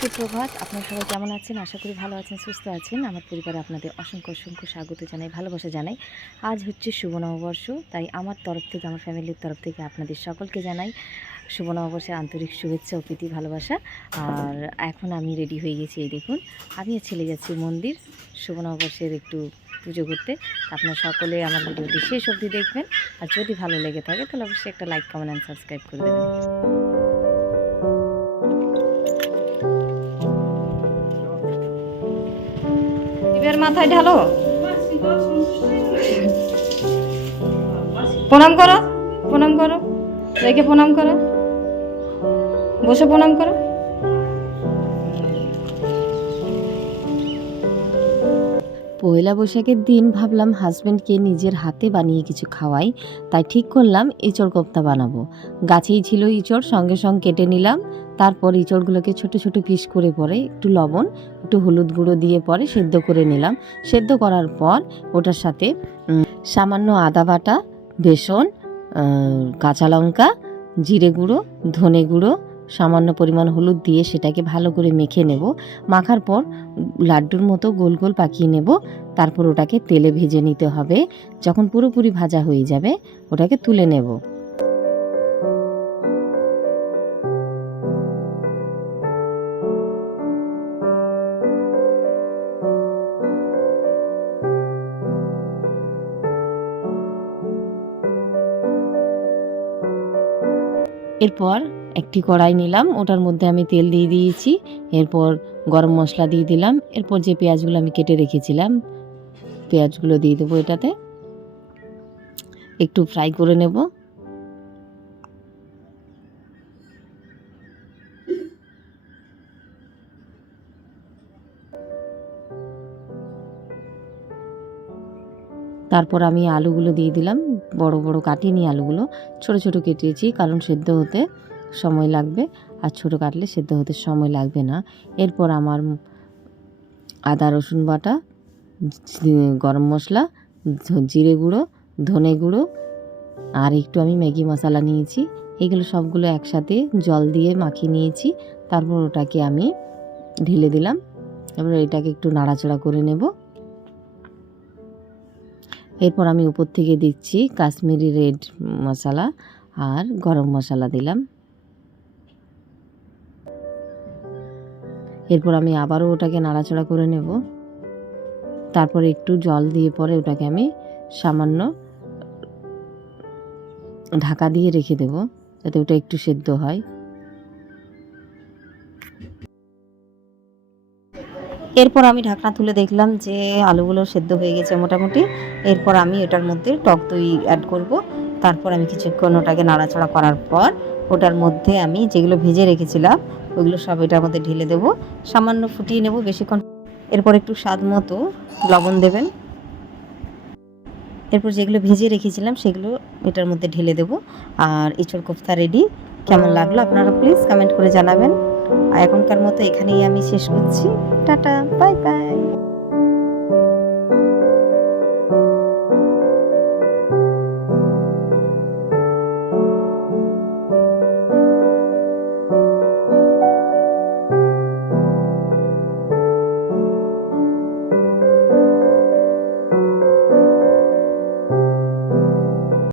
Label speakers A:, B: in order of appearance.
A: সুপ্রভাত। আপনারা সবাই কেমন আছেন? আশা করি ভালো আছেন, সুস্থ আছেন। আমার পরিবারে আপনাদের অসংখ্য অসংখ্য স্বাগত জানাই, ভালোবাসা জানাই। আজ হচ্ছে শুভ নববর্ষ, তাই আমার তরফ থেকে, আমার ফ্যামিলির তরফ থেকে আপনাদের সকলকে জানাই শুভ নববর্ষের আন্তরিক শুভেচ্ছা ও প্রীতি, ভালোবাসা। আর এখন আমি রেডি হয়ে গেছি, এই দেখুন, আমি আর ছেলে যাচ্ছি মন্দির, শুভ নববর্ষের একটু পুজো করতে। আপনারা সকলে আমার ভিডিওটি শেষ অবধি দেখবেন। আর যদি ভালো লেগে থাকে, তাহলে অবশ্যই একটা লাইক কমেন্ট অ্যান্ড সাবস্ক্রাইব করে দেবেন। শিবের মাথায় ঢালো। প্রণাম করো প্রণাম করো। রেখে প্রণাম করো। বসে প্রণাম করো। পয়লা বৈশাখের দিন ভাবলাম হাজব্যান্ডকে নিজের হাতে বানিয়ে কিছু খাওয়াই। তাই ঠিক করলাম ইঁচড় কোপ্তা বানাবো। গাছেই ছিল ইঁচড়, সঙ্গে সঙ্গে কেটে নিলাম। তারপর ইঁচড়গুলোকে ছোট ছোট পিস করে পরে একটু লবণ, একটু হলুদ গুঁড়ো দিয়ে পরে সেদ্ধ করে নিলাম। সেদ্ধ করার পর ওটার সাথে সামান্য আদা বাটা, বেসন কাঁচা লঙ্কা, জিরে গুঁড়ো, ধনে গুঁড়ো, সামান্য পরিমাণ হলুদ দিয়ে সেটাকে ভালো করে মেখে নেব। মাখার পর লাড্ডুর মতো গোল গোল পাকিয়ে নেব। তারপর ওটাকে তেলে ভেজে নিতে হবে। যখন পুরোপুরি ভাজা হয়ে যাবে, ওটাকে তুলে নেব। এরপর একটি কড়াই নিলাম, ওটার মধ্যে আমি তেল দিয়ে দিয়েছি, এরপর গরম মশলা দিয়ে দিলাম, এরপর যে পেঁয়াজগুলো আমি কেটে রেখেছিলাম, পেঁয়াজগুলো দিয়ে দেবো এটাতে। একটু ফ্রাই করে নেব। তারপর আমি আলুগুলো দিয়ে দিলাম, বড় বড় কাটিনি আলুগুলো ছোট ছোট কেটেছি কারণ সেদ্ধ হতে সময় লাগবে আর ছোট কাটলে সেদ্ধ হতে সময় লাগবে না। এরপর আমার আদা, রসুন বাটা, গরম মশলা, জিরে গুঁড়ো, ধনে গুঁড়ো আর একটু আমি ম্যাগি মশলা নিয়েছি। এগুলো সবগুলো একসাথে জল দিয়ে মাখিয়ে নিয়েছি। তারপর ওটাকে আমি ঢেলে দিলাম। এবার এটাকে একটু নাড়াচাড়া করে নেব। এরপর আমি উপর থেকে দিচ্ছি কাশ্মীরি রেড মশলা আর গরম মশলা দিলাম। এরপর আমি আবারও ওটাকে নাড়াচাড়া করে নেব। তারপর একটু জল দিয়ে পরে ওটাকে আমি সামান্য ঢাকা দিয়ে রেখে দেব যাতে ওটা একটু সেদ্ধ হয়। এরপর আমি ঢাকনা তুলে দেখলাম যে আলুগুলো সেদ্ধ হয়ে গেছে মোটামুটি। এরপর আমি এটার মধ্যে টক দই অ্যাড করব। তারপর আমি কিছুক্ষণ ওটাকে নাড়াচাড়া করার পর ওটার মধ্যে আমি যেগুলো ভেজে রেখেছিলাম ওইগুলো সব এটার মধ্যে ঢেলে দেব। সামান্য ফুটিয়ে নেব বেশিক্ষণ। এরপর একটু স্বাদ মতো লবণ দেবেন। এরপর যেগুলো ভেজে রেখেছিলাম সেগুলো এটার মধ্যে ঢেলে দেব। আর ইঁচড় কোফতা রেডি কেমন লাগল আপনারা প্লিজ কমেন্ট করে জানাবেন। আর এখনকার মতো এখানেই আমি শেষ করছি। Tata bye bye.